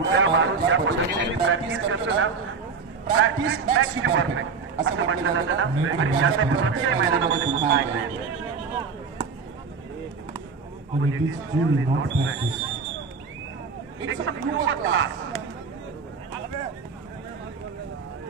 उड्या मारून ज्या पद्धतीने प्रॅक्टिस करतो ना, प्रॅक्टिस मॅक्स यू परफेक्ट असं म्हटलं जातं ना, आणि याचा प्रत्येक मैदानामध्ये पुन्हा आहे. But it is truly not practice. It's a pure class.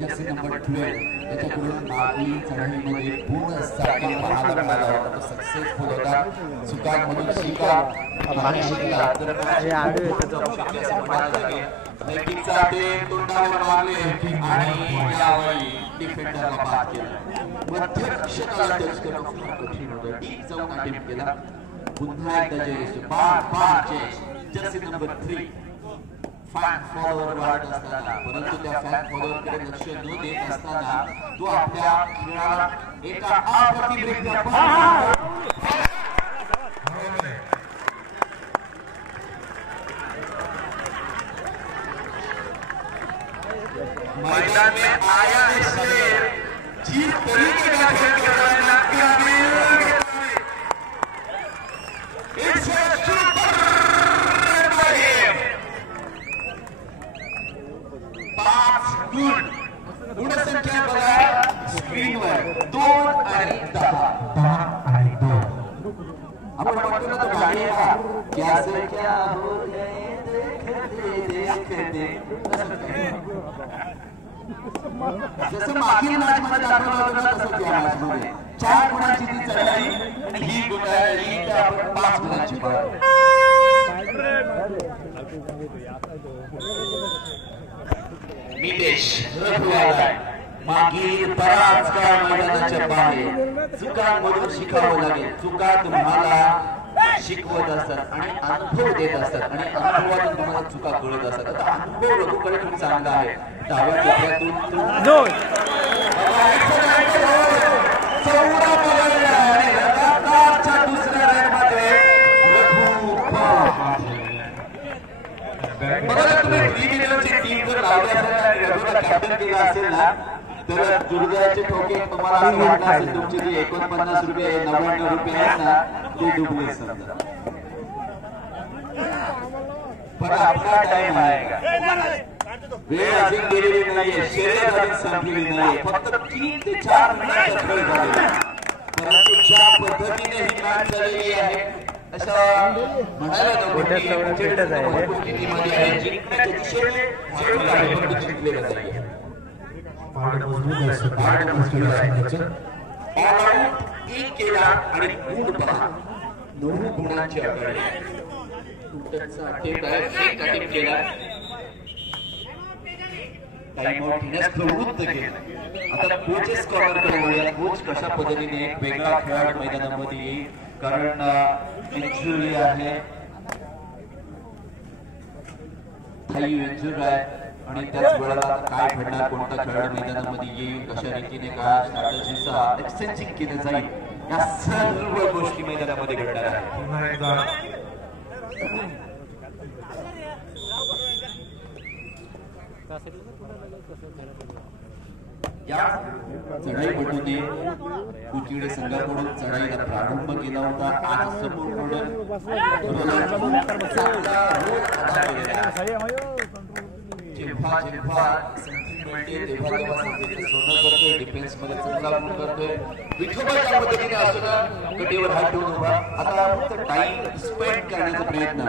Jersey number 12 त्याच्याकडून मागील चढाईमध्ये पूर्ण सारखी पाहायला मिळाला होता, तो सक्सेसफुल होता. चुकांमधून शिका आणि शिका तर नैतिकचा ते तोंडावर मारले आणि यावेळी डिफेंडरला बाद केला. मध्यरक्षकाला टच करणं फार कठीण होतं. डीप जाऊन अटेम्प्ट केला. पुन्हा एकदा जयेश बार Jayesh jersey number 3 fan follower वाढत असताना, परंतु त्या फॅन फॉलोअर कडे लक्ष न देत असताना तो आपल्या खेळाला एका अप्रतिम मैदान में आया है शेर, जिस तरीके का खेल कर रहा है गुणसंख्या बघा स्क्रीनवर 2 आणि 10. आपण म्हणतो ना तो गाणी का कैसे क्या हो गए देखते देखते, जसं मागील मॅच मध्ये दाखवलं होतं ना तसं त्या मॅच मध्ये 4 गुणांची ती चढाई आणि ही गुणांची आपण 5 गुणांची पाहिली. नितेश मागील बराच काळ मैदानाच्या बाहेर चुकांमधून शिकावं लागेल. चुका तुम्हाला शिकवत असतात आणि अनुभव देत असतात आणि अनुभवातून तुम्हाला चुका कळत असतात. आता अनुभव रघुकडे खूप चांगला आहे. डाव्या कोपऱ्यातून लगातारच्या दुसऱ्या रेडमध्ये बघा तुम्ही टीमची टीम जर लावली असेल रघुला कॅप्टन केला असेल ना, तर दुर्गाचे ठोके तुम्हाला वाटलं असेल तुमचे जे 49 रुपये 99 रुपये आहेत ना ते डुबले समजा. पण आपला टाइम आएगा, वेळ अजून गेलेली नाहीये, शर्यत अजून संपलेली नाहीये. फक्त 3 ते 4 मिनिटाचा खेळ झालेला, परंतु ज्या पद्धतीने ही मॅच झालेली आहे अशा म्हणायला नको की स्थितीमध्ये आहे जिंकण्याच्या दिशेने खेळ आहे, परंतु जिंकलेला नाहीये. ऑल आउट 1 केला आणि गुण पहा 9 गुणांची आघाडी. अटेम्प्ट केला, टाइम आउट घेण्यास प्रवृत्त केलं. आता कोचेस कॉर्नरकडे वळूया. कोच कशा पद्धतीने एक वेगळा खेळाडू मैदानामध्ये येईल, कारण इंजुरी आहे, थाई इंजुरी आहे आणि त्याच वेळेला काय घडणार, कोणता खेळाडू मैदानामध्ये येईल, कशा रीतीने काय स्ट्रॅटेजीचा एक्सचेंजिंग केलं जाईल, या सर्व गोष्टी मैदानामध्ये घडणार आहेत. या चढाईपटूने उजिडे संघाकडून चढाईला प्रारंभ केला होता. आज संपूर्ण जेव्हा जेव्हा सोनं करतोय, डिफेन्स मध्ये चांगला गुण करतोय, विठोबाच्या पद्धतीने असतो ना कटीवर हात ठेवून उभा. आता फक्त टाइम स्पेंड करण्याचा प्रयत्न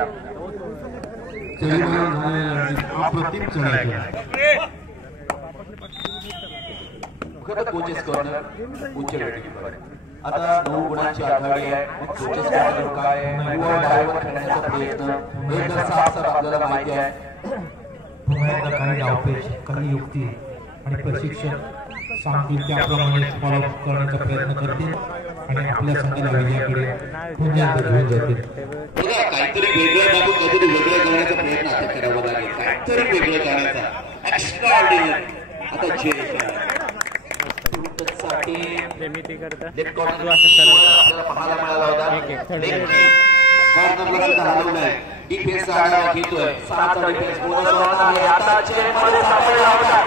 अप्रतिम चढाई. कोचेस कॉर्नर उच्च रेटिंग. आता 9 गुणांची आघाडी आहे. मग कोचेस कॉर्नर काय डायव्हर करण्याचा प्रयत्न एक साफ आपल्याला माहिती आहे. काही डावपेच, काही युक्ती आणि प्रशिक्षण सांगतील त्याप्रमाणे फॉलोअप करण्याचा प्रयत्न करतील आणि आपल्या संघाला विजयाकडे पुन्हा घेऊन जातील. बघा काहीतरी वेगळं दाखवून काहीतरी वेगळं करण्याचा प्रयत्न आता करावा लागेल. काहीतरी वेगळं करण्याचा एक्स्ट्रा ऑर्डिनरी. आता जे प्रेमिती करता लेफ्ट कॉर्नर आपल्याला पाहायला मिळाला होता. कॉर्नरला सुद्धा हलवलंय. डिफेन्स आढावा घेतोय. 6चा डिफेन्स बोनस होणार आहे. आता चेनमध्ये सापडला होता.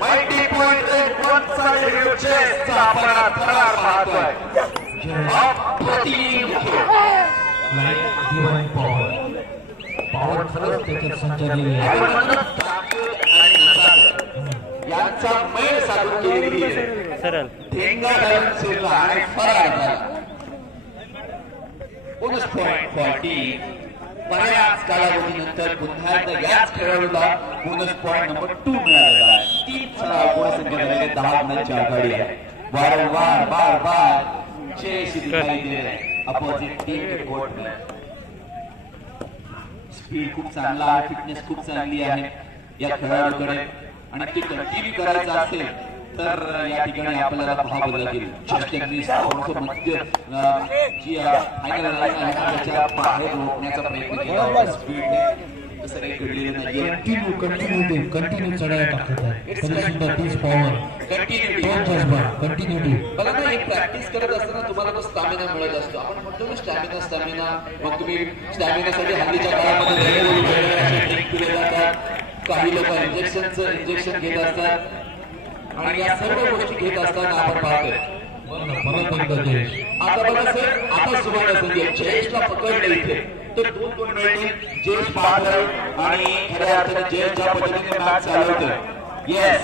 Mighty point one side chase चा आपण थरार पाहतोय. अप्रतिम लाईक डिवाइन पॉवर पॉवर खरंच त्याच्यात संचारलेली आहे. यांचा मेळ साधून केलेली आहे. सरळ ठेंगा घालून शिरला आणि फरार झाला. Bonus point for team. बऱ्याच कालावधीनंतर पुन्हा एकदा याच खेळाडूला बोनस पॉइंट नंबर 2 मिळालेला आहे. 3 सराव संख्येमध्ये 10 गुणांची आघाडी आहे. वारंवार बार बार जयश दिखाई दे रहे अपोजिट टीम के कोर्ट में. स्पीड खूप चांगला आहे, फिटनेस खूप चांगली आहे या खेळाडूकडे आणि ते कंटिन्यू करायचं असेल तर या ठिकाणी आपल्याला पाहावं लागेल. मध्य जी फायनल लाईन आहे त्याच्या बाहेर रोखण्याचा प्रयत्न केला स्पीडने. तसं काही घडलेलं नाहीये. कंटिन्यू चढायला टाकत आहे. तरी सुद्धा तीच पॉवर कंटिन्युटी. बघा ना, एक प्रॅक्टिस करत असताना तुम्हाला तो स्टॅमिना मिळत असतो. आपण म्हणतो ना स्टॅमिना. मग तुम्ही स्टॅमिनासाठी हल्लीच्या काळामध्ये केले जातात. काही लोक इंजेक्शन घेत असतात आणि या सर्व गोष्टी घेत असताना आपण पाहतोय. आता बघा सर, आता सुवर्ण संधी जयेशला पकडलं इथे तर 2 मिळतील. जयेश पाहतोय आणि खऱ्या अर्थाने जयेश ज्या पद्धतीने मॅच चालवतोय. येस,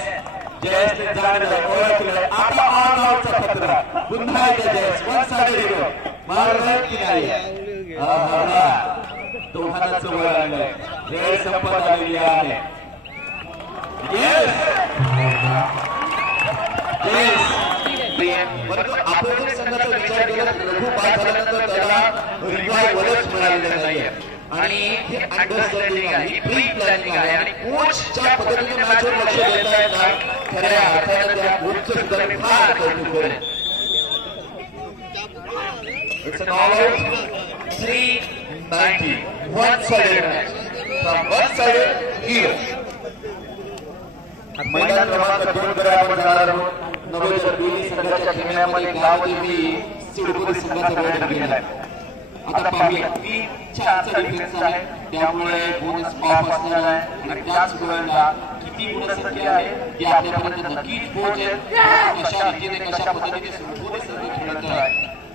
जयेशने जाणलं, ओळखलं. आता ऑल आउटचा खतरा. पुन्हा एकदा जयेश वन साइड हिरो मारलं की नाही. दोघांना जवळ आणलंय. वेळ संपत आलेली आहे. परंतु आपण जर संघाचा विचार केला तर रघु बाद झाल्यानंतर त्याला रिवायवलच मिळालेलं नाहीये आणि हे अंडरस्टँडिंग आहे, प्री प्लॅनिंग आहे आणि कोचच्या पद्धतीने मॅचवर लक्ष देता येणार. खऱ्या अर्थाने त्या कोचचं सुद्धा मी फार कौतुक करेन. It's an all out 390 one sided match from one sided hero. मैदान क्रमांक 2 कडे आपण जाणार आहोत. नवोदय बेली संघाच्या खेळण्यामध्ये गावदेवी सिडकोली संघाचा वेळ गेलाय. आता पाहूया 3-4चा डिफेन्स आहे, त्यामुळे बोनस ऑफ असणार आहे आणि त्याच वेळेला किती गुणसंख्या आहे हे आपल्यापर्यंत नक्कीच पोहोचेल. कशा रीतीने कशा पद्धतीने सिडकोली संघ खेळत आहे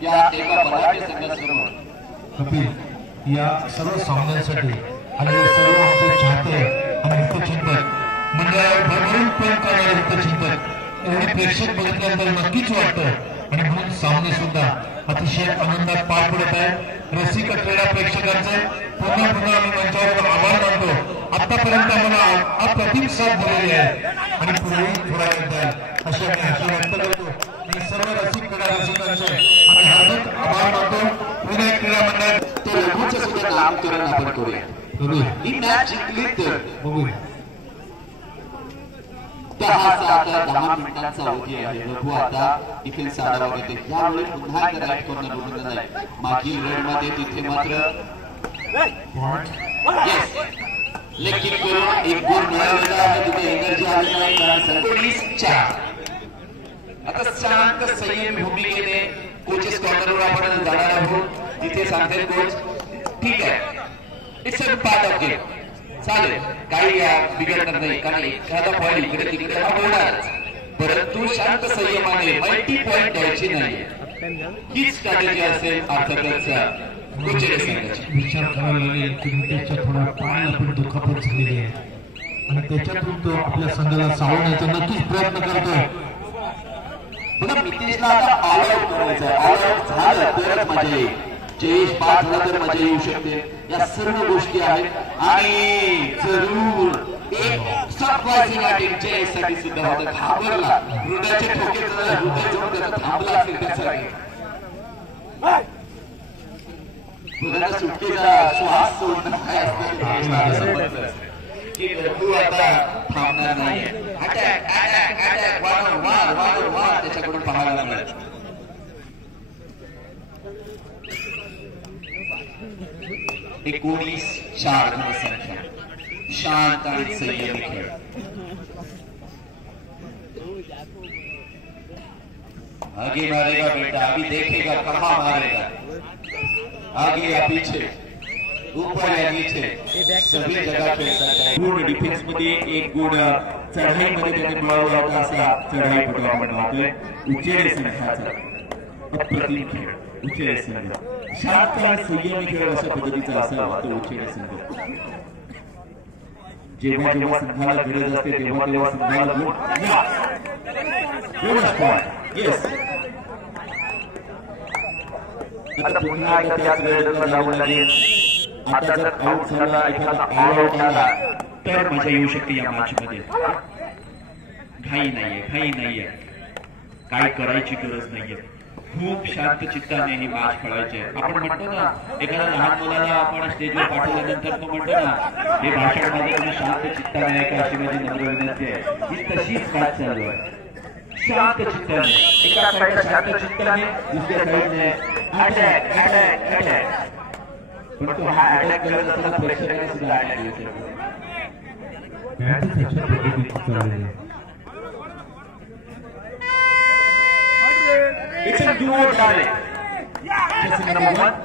या एका बलाढ्य संघासमोर. कपिल, या सर्व सामन्यांसाठी आणि सर्व आमचे चाहते आणि हितचिंतक मंडळावर भरभरून प्रेम करणारे हितचिंतक एवढे प्रेक्षक बघितल्यानंतर नक्कीच वाटतं आणि म्हणून सामने सुद्धा अतिशय आनंदात पार पडत आहे. रसिक क्रीडा प्रेक्षकांचे पुन्हा आम्ही मंचावर आभार मानतो. आतापर्यंत आम्हाला अप्रतिम साथ दिलेली आहे आणि पुढेही थोडा वेळ अशी आम्ही आशा व्यक्त करतो. आणि सर्व रसिक क्रीडा रसिकांचे आम्ही हार्दिक आभार मानतो. पुणे क्रीडा मंडळ ते रघुचं सुद्धा नामकरण आपण करूया. ही मॅच जिंकली तर बघूया. 10 मिनिटांचा अवधी आहे. रघु आता डिफेन्स आढावा घेते. यावेळी पुन्हा एकदा राईट कॉर्नर उडून नाही. मागील रेडमध्ये तिथे मात्र लेकिन करून एक गोल मिळालेला आहे. तिथे एनर्जी आली नाही कारण संकोलीस 4. आता शांत संयमी भूमिकेने कोचेस कॉर्नरवर आपण जाणार आहोत. तिथे सांगते कोच ठीक आहे, it's a part of game, चालेल, काही बिघडणार नाही कारण एखादा पॉईंट इकडे तिकडे हा होणारच. परंतु शांत संयमाने मल्टी पॉईंट द्यायची नाही ही स्ट्रॅटेजी असेल अर्थातच कोचेस संघाची. विचार करायला लागेल की त्याच्या थोडा पायाला पण दुखापत झालेली आहे आणि त्याच्यातून तो आपल्या संघाला सावरण्याचा नक्कीच प्रयत्न करतोय. बघा, नितीशला आता ऑल आउट करायचं आहे. ऑल आउट झालं तरच मजा येईल. जयेश बाद झाला तर मजा येऊ शकते. या सर्व गोष्टी आहेत आणि जरूर एक सरप्राइझिंग अटॅक जयेशसाठी सुद्धा होतं. घाबरला, हृदयाचे ठोके हृदय जाऊन त्याचा थांबला असेल त्यासाठी. हृदयाचा सुटकेचा श्वास सोडणं काय असतं की रघु आता थांबणार नाही. अटॅक अटॅक अटॅक वारंवार त्याच्याकडून पाहायला मिळत. 19-4 गुणसंख्या, शांत आणि संयमी खेळ. आगे मारेगा बेटा, अभी देखेगा कहां मारेगा, आगे या पीछे, ऊपर या नीचे, सभी जगह खेळ सकता है. गुड डिफेन्स मध्ये एक गुड चढाईमध्ये त्याने मिळवला होता. असा चढाईपटू आपण पाहतोय. उजेडे संघाचा अप्रतिम खेळ. उचेडे संघ शांत आणि संयमी खेळ अशा पद्धतीचा असावा तो उचेडे संघ. जेव्हा जेव्हा संघाला गरज असते तेव्हा तेव्हा संघाला येस आता पुन्हा एकदा त्याच वेळेला जावं लागेल. आता जर आउट झाला एखादा ऑल आउट आला तर मजा येऊ शकते या मॅच मध्ये. घाई नाहीये काय करायची गरज नाहीये. खूप शांत चित्ताने ही मॅच खेळायची आहे. आपण म्हणतो ना एखाद्या लहान मुलाला आपण स्टेजवर पाठवल्यानंतर तो म्हणतो ना हे भाषण माझं शांत चित्ताने ऐका अशी माझी नम्र विनंती आहे. ही तशीच मॅच चालू आहे. शांत चित्ताने एका साईडला शांत चित्ताने दुसऱ्या साईडने अटॅक पण तो हा अटॅक करत असताना प्रेक्षकांना सुद्धा अटॅक येतो. It's a do or die. Just number one.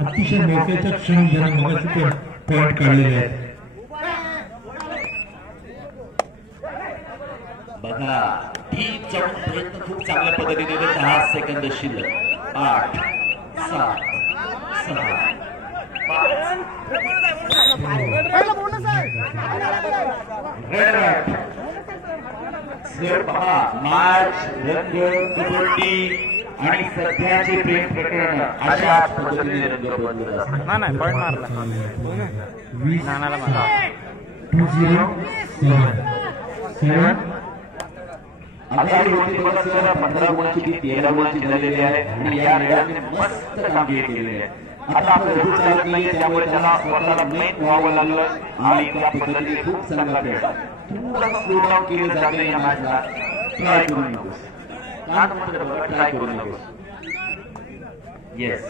अतिशय मोठ्याच्या क्षण ज्यांना मगाशी पॉइंट काढलेले आहेत. बघा टीम जाऊन प्रयत्न खूप चांगल्या पद्धतीने 10 सेकंद शिल्लक. 8 7 6 मॅच रंग कबड्डी आणि सध्याचे प्रेम प्रकरण अशाच पद्धतीने रंग बदलत असतात. नाही पॉइंट मारला नानाला मारला. 2-0-7 आघाडी होती तेव्हा सर 15 गुणांची ती 13 गुणांची झालेली आहे आणि या रेड्याने मस्त कामगिरी केलेली आहे. आता आपलं रघु चालत नाहीये त्यामुळे त्याला स्वतःला मेन व्हावं लागलं आणि त्या पद्धतीने खूप चांगला खेळ थोडा स्लो डाऊन केलं जातं या मॅचला. ट्राय करू नकोस ट्राय करू नकोस. येस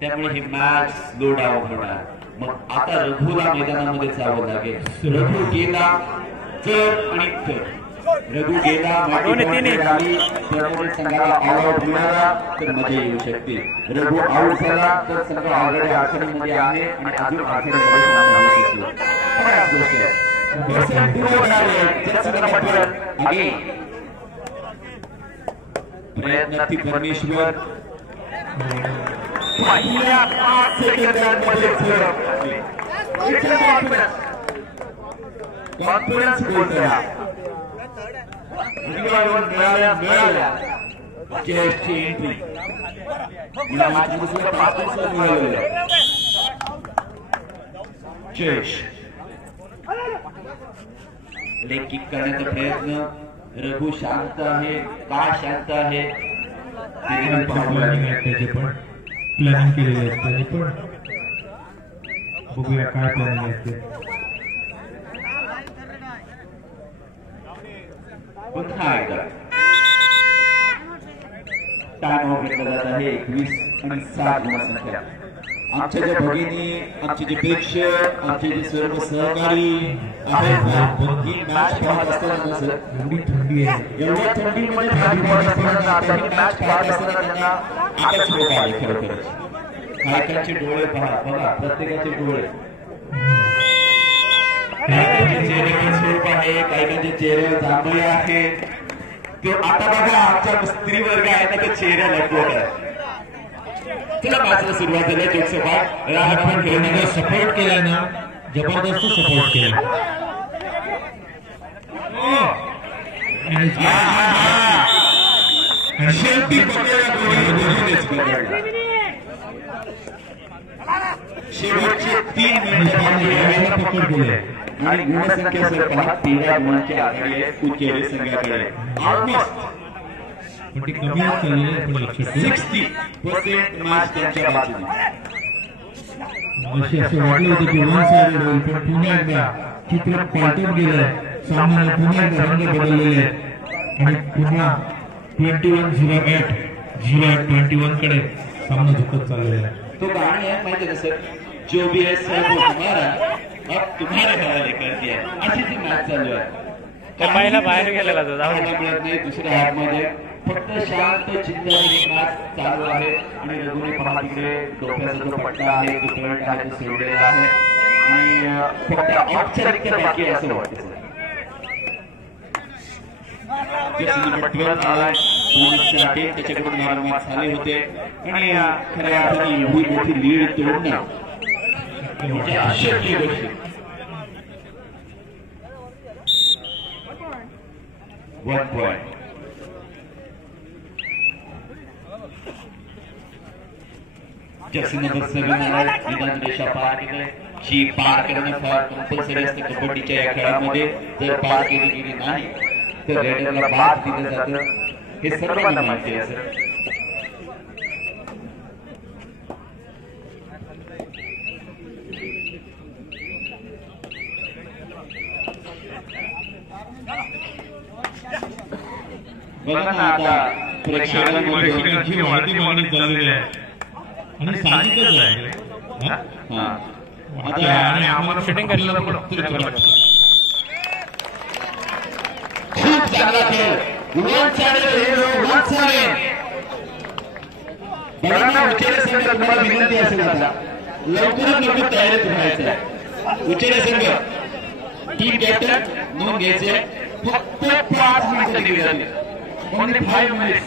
त्यामुळे ही मॅच स्लो डाऊन होणार. मग आता रघुला मैदानामध्ये जावं लागेल. रघु गेला तर आणि तर रघु गेला त्यामुळे संघाला ऑल आउट मिळाला तर मजा येऊ शकते. रघु आउट झाला तर संघ ऑलरेडी आखणीमध्ये आहे आणि अजून आखणीमध्ये प्रयत्न परमेश्वर पहिल्या 5 सेकंदांमध्ये कॉन्फिडन्स बोलतोय. मिळाल्या चेसची एंट्री या मॅचमध्ये 5 दिवसात मिळालेलं चेस लेग किक करण्याचा प्रयत्न. रघु शांत आहे का शांत आहे त्याचे पण प्लॅनिंग केलेली असते. पण बघूया काय प्लॅनिंग असते. पुन्हा एकदा टाइम आउट घेतला जात आहे. 21 आणि 7 गुणसंख्या. आमच्या ज्या भगिनी आमचे जे प्रेक्षक आमचे जे सर्व सहकारी आहेत ही मॅच पाहत असताना सर एवढी थंडी आहे. एवढ्या थंडीमध्ये मॅच पाहत असताना त्यांना आकाश होत आहे. खरोखरच कायकांचे डोळे पहा बघा प्रत्येकाचे डोळे चेहऱ्याचे स्वरूप आहे. कायकांचे चेहरे जांभळे आहेत. ते आता बघा आमच्या स्त्री वर्ग आहे ना ते चेहरा लपवत आहे. चला मॅचला सुरुवात झाली. जोगसभा खेळण्याला सपोर्ट केला ना जबरदस्त सपोर्ट केला. शेवटचे 3 मिनिट पकड दिले आणि गुणसंख्या सर पहा 13 गुणांची आघाडी आहे उच्चेरी संघाकडे. ऑलमोस्ट पण ती कमी चालली आहे. पण 60% मॅच त्यांच्या बाजूने. असे वाटले होते की वन साइडेड होईल पण पुन्हा एकदा चित्र पालटून गेलं. सामन्याने पुन्हा एकदा रंग बदललेले आणि पुन्हा 21-08 0-21 कडे सामना झुकत चाललेला आहे. तो गाणी आहे माहिती आहे सर जो भी है सर वो हमारा अब तुम्हारे हवाले कर दिया. अशी ती मॅच चालू आहे. पहिला बाहेर गेलेला तो मिळत नाही. दुसऱ्या हाफमध्ये फक्त शांत चिंताने मॅच चालू आहे आणि रघुने पहा तिकडे डोक्याचा जो पट्टा आहे तो करंट आहे तो सोडलेला आहे आणि फक्त औपचारिकता बाकी आहे असं वाटतं सर. नंबर 12 आलाय पोलीससाठी त्याच्याकडून वारंवार झाले होते आणि खऱ्या अर्थाने एवढी मोठी लीड तोडणं म्हणजे अशक्य गोष्ट. 1 पॉइंट. जर्सी नंबर 7 आलाय निदान रेषा पार केले. जी पार करणं फार कंपल्सरी असते कबड्डीच्या या खेळामध्ये. जर पार केली गेली नाही तर रेडरला बाद दिलं जातं हे सर्वांना माहिती असेल. बघा ना आता प्रेक्षकांची वाढती मागणी चाललेली आहे आणि साहजिकच आहे. आता आम्हाला सेटिंग करायला पण खूप चांगला खेळ. उचेरे संघ तुम्हाला विनंती असेल आता लवकरात लवकर तयारीत राहायचं आहे. उचेरे संघ टीम कॅप्टन नोंद घ्यायचे. फक्त 5 मिनिटं दिली जाते. Only 5 minutes.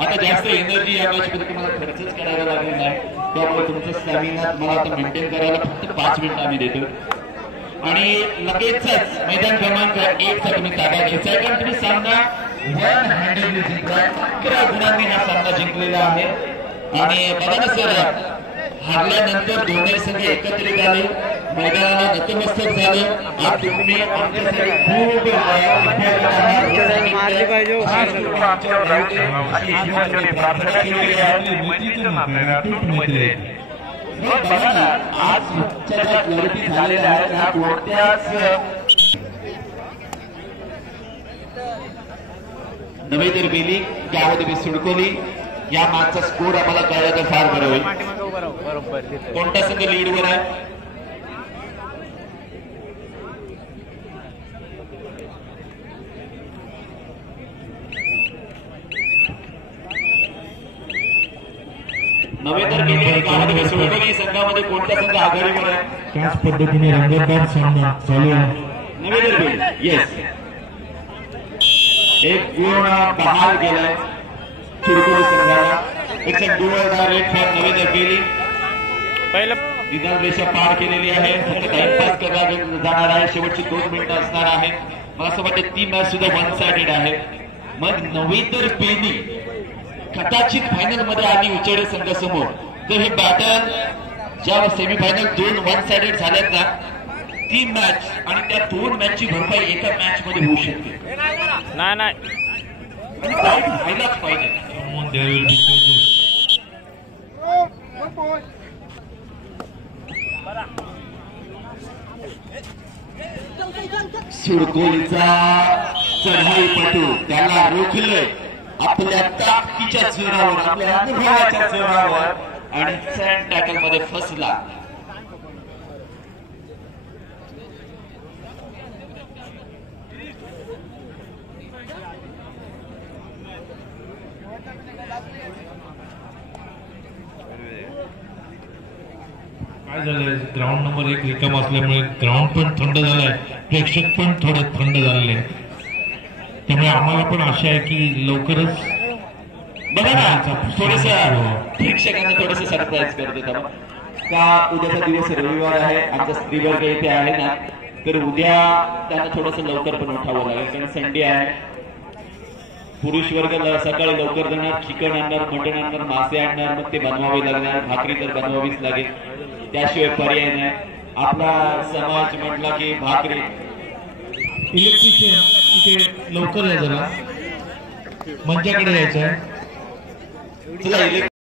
आता जास्त एनर्जी या मॅच मध्ये तुम्हाला खर्चच करायला लागणार नाही. त्यामुळे तुमचं स्टॅमिना तुम्हाला आता मेंटेन करायला फक्त 5 मिनिटं आम्ही देतो आणि लगेचच मैदान क्रमांक 1 चा तुम्ही ताबा घ्यायचा आहे. कारण तुम्ही सामना 1 हँडली जिंकला. 11 गुणांनी हा सामना जिंकलेला आहे. आणि बघा ना सर हारल्यानंतर दोन्ही संघ एकत्रित आले मैदानाला नतमस्तक झाले. आज तुम्ही आमच्यासाठी खूप मारली पाहिजे प्रार्थना केलेली आहे. बघा ना आज ज्या लढती झालेल्या आहेत ह्या कोणत्याच नवे तर बेली त्यामध्ये सुडकोली या मागचा स्कोर आम्हाला कळला तर फार बरं होईल. कोणता संघ लीडवर आहे? नवे तर बेली गावामध्ये सुडकोली संघामध्ये कोणता संघ आघाडीवर आहे? त्याच पद्धतीने रंगतदार सामना चालू आहे. नवे तर बेली येस एक गुण बहाल गेलाय सुडकोली संघाला. एक गोल रेड फॉर नवे तर बेली. पहिलं निदान रेषा पार केलेली आहे. फक्त टाइमपास करला जाणार आहे. शेवटची 2 मिनिटं असणार आहे. मला असं वाटतं ती मॅच सुद्धा 1 साइडेड आहे. मग नवी तर बेली कदाचित फायनल मध्ये आली उचेडे संघासमोर. तर हे बॅटल ज्या सेमीफायनल 2 1 साइडेड झाल्यात ना ती मॅच आणि त्या 2 मॅचची भरपाई एका मॅच मध्ये होऊ शकते. नाही व्हायलाच पाहिजे. सुडकोलीचा चढाईपटू त्याला रोखले आपल्या ताकदीच्या जोरावर आपल्या अनुभवाच्या जोरावर आणि सँड टॅकल मध्ये फसला. काय झालंय ग्राउंड नंबर 1 रिकाम असल्यामुळे ग्राउंड पण थंड झालाय. प्रेक्षक पण थोडे थंड झालेले. त्यामुळे आम्हाला पण आशा आहे की लवकरच बघा ना थोडस प्रेक्षकांना थोडस सरप्राईज करत होता का. उद्याचा दिवस रविवार आहे. आमचा स्त्री वर्ग इथे आहे ना तर उद्या त्यांना थोडस लवकर पण उठावं लागेल कारण संडे आहे. पुरुष वर्ग सकाळी लवकर जाणार. चिकन आणणार, मटण आणणार, मासे आणणार. मग ते बनवावे लागणार. भाकरी तर बनवावीच लागेल. त्याशिवाय पर्याय नाही. आपला समाज म्हटला की भाकरी. इलेक्ट्रिशियन इथे लवकर या जरा मंचाकडे यायचं आहे. चला